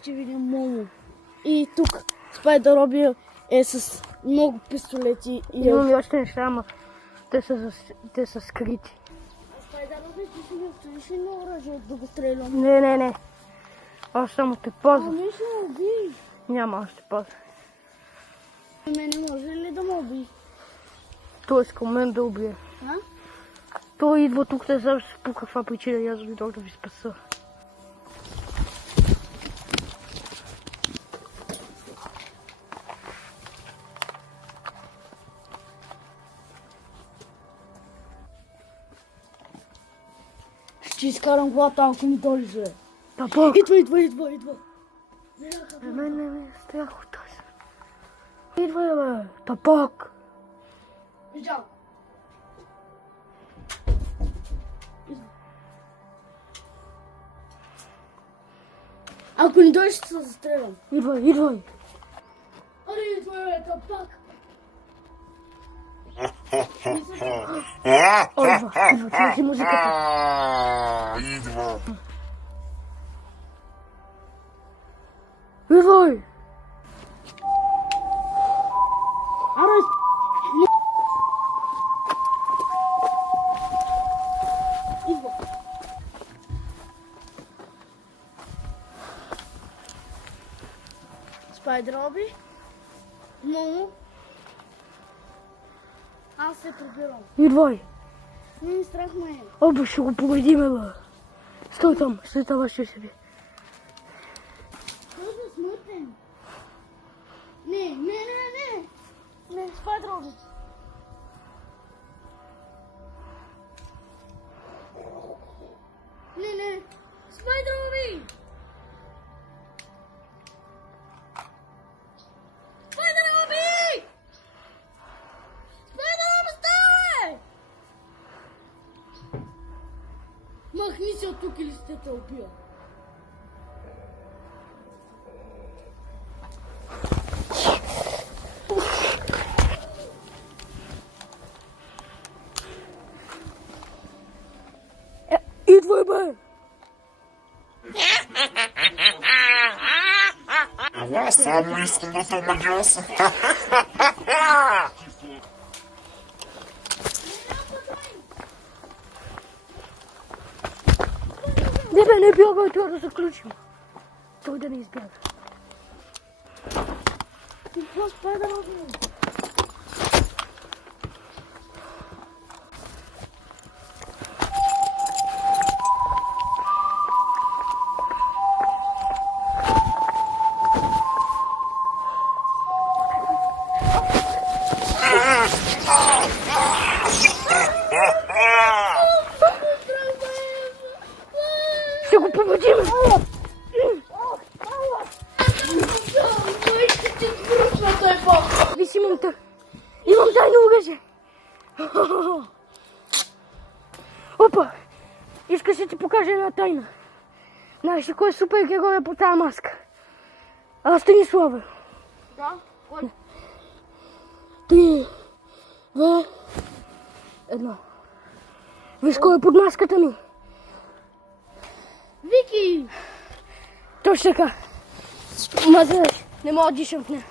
ще видим Момо. И тук Спайдър е с много пистолети. Имам и още неща, ама те са скрити. Спайдър ти си не стоиш ли на оръжие да го стрелям? Не. Аз само те пазя. Ами ще ме убий. Няма, аз те пазя. Мене може ли да ме убий? Той иска мен да убие. А? Той идва тук, не знам по каква причина и аз дойдох да ви спаса. Ще изкарам главата, ако ми долезе. Папа! Идва. Не, страх от тази. Идва, бе, тапак! Видял. Ако не дойдеш, ще се застрелям. Идвай! Аре, идва, тапак. Идва, чуеш ли музиката? Идвай! Аре, идва. Спайдър-Оби, Момо, аз се прибирам. Идвай! Не ми страх ме. Оба, ще го победиме, бе! Стой там, аз ще се бие. Той е смъртен. Не, Спайдър-Оби. Не, Спайдър-Оби. Спайдър-Оби! Спайдър-Оби, ставай! Махни се от тук или ще те убия. Идвай, бе! Аз само искам да те омагиосам. Не бягай, трябва да заключим. Той да не избяга. Какво Спайдър-Оби? Ще го победим! Виж, имам тайно оръжие! Опа! Искаш да ти покажа една тайна. Знаеш ли кой е супергероя по тази маска? Аз Станислава. Да? Кой? 3, 2, 1. Виж кой е под маската ми? Вики! Точно така. Мазаш, не мога да дишам в нея.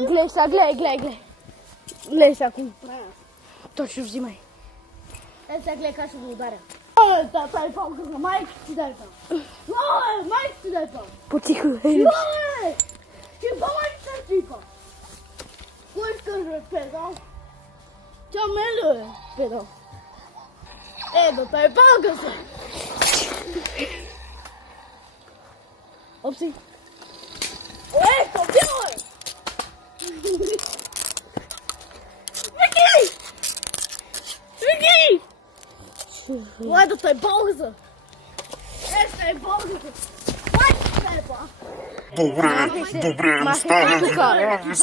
Гледай сега, гледай. Гледай сега, ако ми правя. Точно взимай. Сега гледай как ще го ударя. Тай палка на майка ти дай там. Майка ти дай там. Потихо, Елипс. Ти майка ти палка. Кой искаш да е педал? Тя ме ли е педал? Да тай палка се. Опси. То бяло е. Вики! Да тай палка се. Тай палка се. Добре, оставям.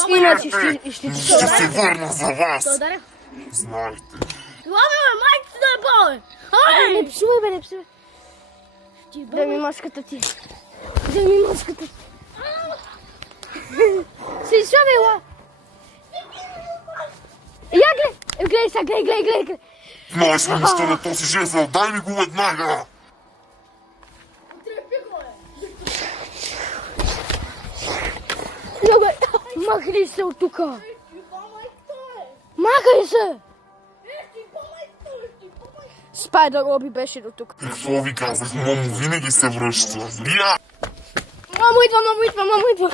Иначе ще Ще се върна за вас. Благодаря. Знаете. Ладно, майка ти да е боле! Не псувай, не псувай. Дай ми маската ти. Си шавела. Я гледай сега, гледай. Знаеш ли нищо на този жезъл? Дай ми го веднага. Трепи го е! Махай се от тука! Ещи по-майстой! Махай се! Ещи по-майстой! Ещи по-майстой! Спайдър Роби беше до тук. Какво ви казах? Момо винаги се връща. Я! Мамо идва!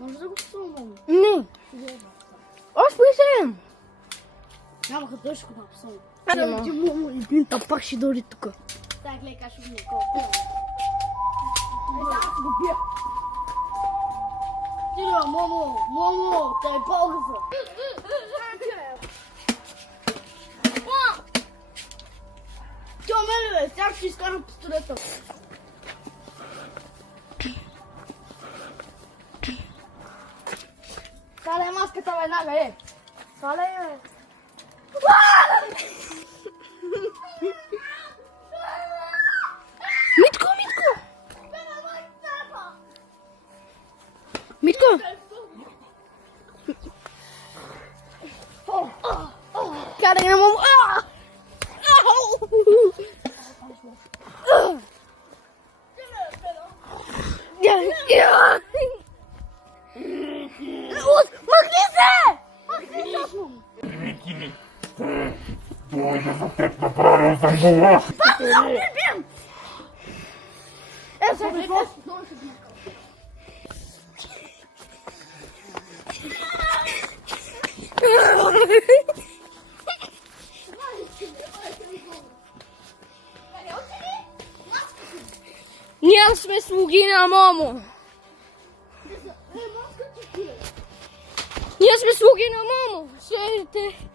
Може да го псувам? Не. Аз присеем. Нямаха дъжко да псувам. Няма. Ти мамо и бинта пак ще дойде тук. Тай, гледай как ще го колко. Аз го бия. Ти, мамо, тай пауза. Тя мене, сега ще изкарам пистолета. Сваляй маската веднага, Сваляй, Митко! Карай на мамо! Махни се! Дойде за теб, направил съм го лош. Ние сме слуги на мамо. Ние сме слуги на мамо. Следите.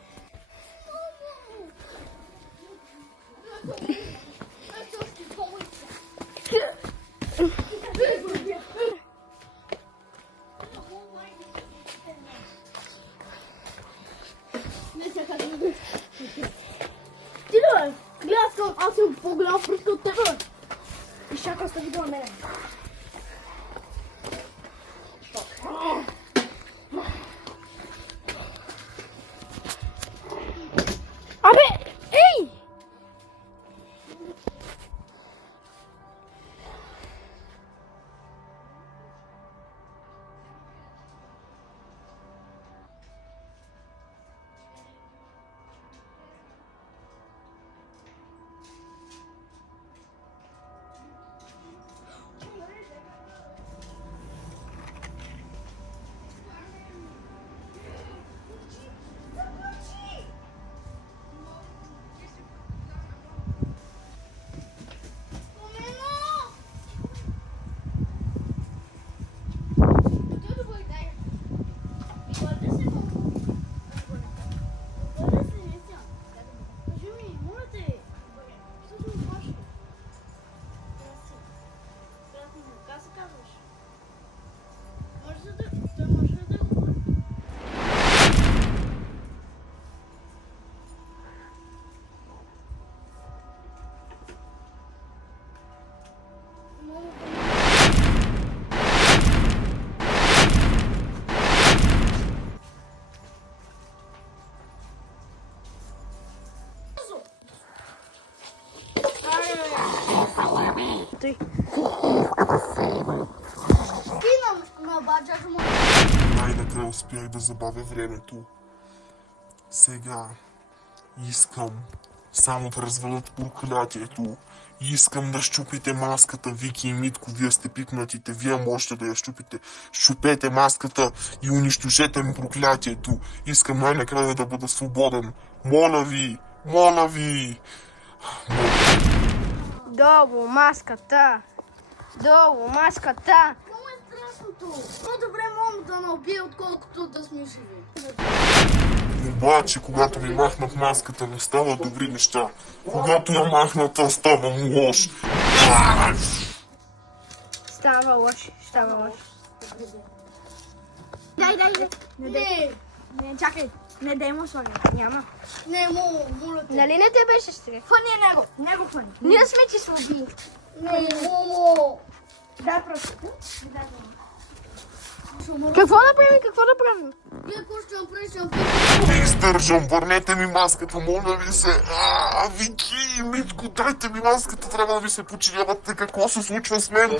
Аз съм по-голям пръст от тебе. И чакам да видя мене. Абе, ей! Ти на баджа му. Най-накрая успях да забавя времето. Сега искам само да развалят проклятието. Искам да щупите маската, Вики и Митко. Вие сте пипнатите, вие можете да я щупите. Щупете маската и унищожете ми проклятието. Искам най-накрая да бъда свободен. Моля ви! Долу маската! Долу маската! Много е страшното. По-добре мога да ме убие, отколкото да сме живи. Обаче, когато ми махнат маската, не става добри неща. Когато я махната, ставам лош. Става лош. Дай. Не, чакай. Не, дай му слагай. Няма. Не, моля те. Нали не те беше стига? Фъни него фъни. Ние сме ти слуги. Не, момо. Дай просто. Какво да правим? Какво да правим? Не издържам, върнете ми маската, моля ви се. Вики, Митко, дайте ми маската, трябва да ми се починявате. Какво се случва с мен?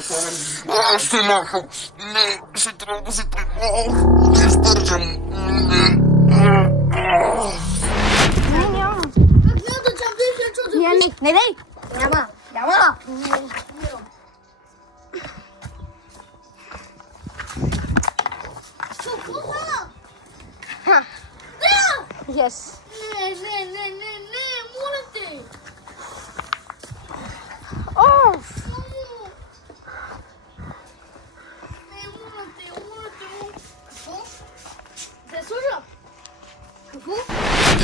Ще махам. Не, ще трябва да се тръгна. Не издържам. Не. Няма. Не дай! Няма. Yes. Не, моля те! О! Моля те. Какво? Да служа? Какво?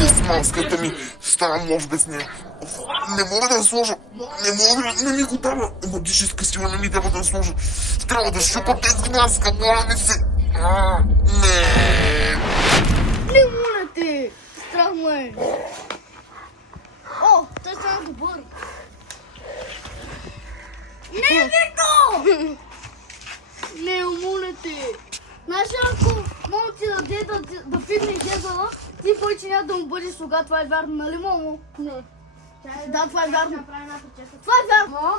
С маската ми ставам лош без нея. Не мога да я сложа. Не ми го дава. Магическа сила не ми дава да я сложа. Трябва да щупа тези маска, моля ми се. Не. Не, моля те! Страх ме! О, той стана добър! Не, Вико! Не, моля те! Знаеш, ако мога ти даде да пипнеш езела, ти повече няма да му бъдеш слуга, това е вярно, нали, мамо? Не. Да, това е вярно. Това е вярно!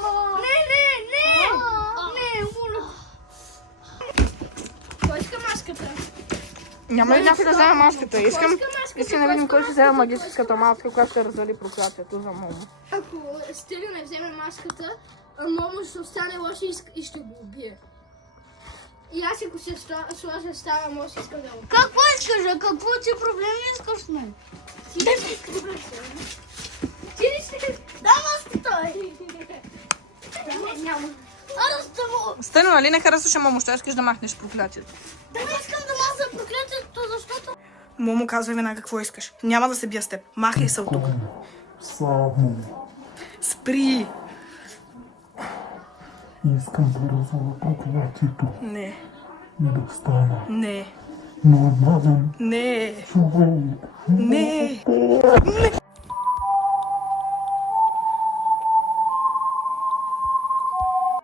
Не, моля! Кой иска маската? Няма ли някой да вземе маската? Искам маската, да видим кой ще вземе магическата маска, която ще развали проклятието за Момо. Ако Стелю не вземе маската, Момо ще остане лош и ще го убие. И аз ако се сложа става, може да искам да го. Какво искаш? Какво ти проблем искаш с мен? Ти не искаш да бъдеш. Ти не искаш. Да, маската! Няма. Аз да му... Стено, нали не харесваше Момо, ще искаш да махнеш проклятието? Да не искам да маза проклятието, защото... Момо, казвай веднага какво искаш. Няма да се бия с теб. Махай се от тук. Само Спри! искам да разваля проклятието Не, и да стана не, нормален не, човек. не.